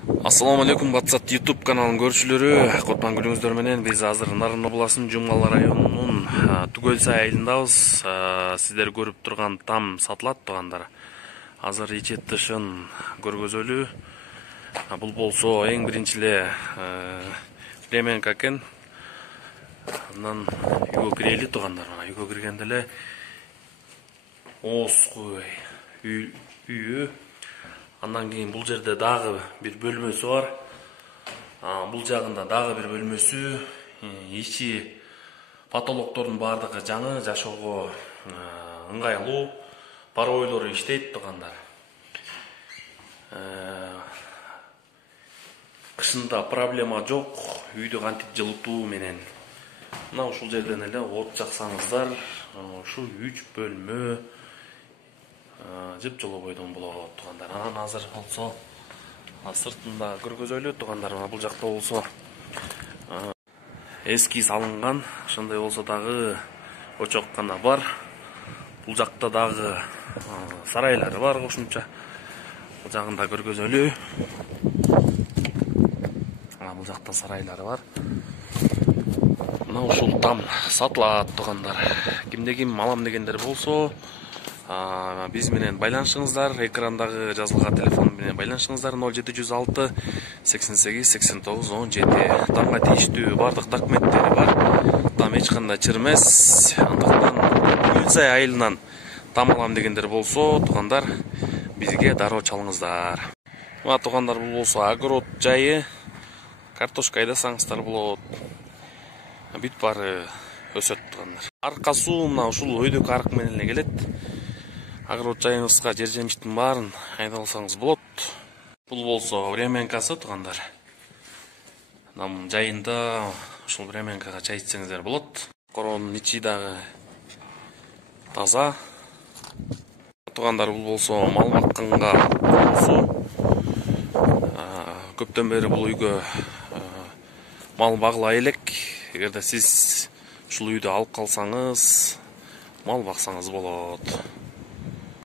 Assalamu алейкум, WhatsApp YouTube каналын көрүүчүлөрү. Кутман күнүңүздөр менен биз азыр Нарын областынын Жумгала районунун Түгөлсай айылындабыз. Сиздер көрүп турган там сатылат туугандар. Азыр ичи тышын көргөзөлү. Бул болсо эң биринчиле Временка экен. Андан үйгө кирели туугандар. Үйгө киргенде эле Оскуй үйү. Андан кийин бул жерде дагы бир бөлмөсү бар. Бул жагында дагы бир бөлмөсү. Ичи потолоктордун баардыгы жаңы, жашоого ыңгайлуу. Паройлору иштейт туугандар. Кышында проблема жок. Үйдө кантип жылытуу менен. Мына ушул жерден эле от жаксаңыздар, ушу 3 бөлмө жылуу бойдон болот туугандар. Анан азыр болсо сыртында көргөзөлү туугандар. Бул жакта болсо эски салынган, ошондой болсо дагы очок гана бар. Бул жакта дагы сарайлары бар кошумча. Бул жагында көргөзөлү. Бул жакта сарайлары бар. Мына ушул там сатылат туугандар. Кимде ким алам дегендер болсо, биз менен байланышыңыздар. Экрандагы жазылган телефон менен байланышыңыздар. 0706 88 89 17. Тамга тийиштүү бардык документтери бар. Там эч кандай чырмес. Андыктан Түгөлсай айылынан там алам дегендер болсо, туугандар, бизге дароо чалыңыздар. Мына туугандар, бул болсо огород жайы. Картошка айдасаңыздар болот. Бүт баары өсөт туугандар. Аркасу мына ушул өйдөк арык менен эле келет. Огород жайыңызга жер жемиштин баарын айдалсаңыз болот. Бул болсо Временкасы туугандар. Нам жайында ушул Временкага чай ичсеңиздер болот. Коронун ичи дагы таза. Туугандар, бул болсо мал бакканга болсо, көптөн бери бул үйгө мал багыла элек. Эгерде сиз ушул үйдү алып калсаңыз, мал баксаңыз болот.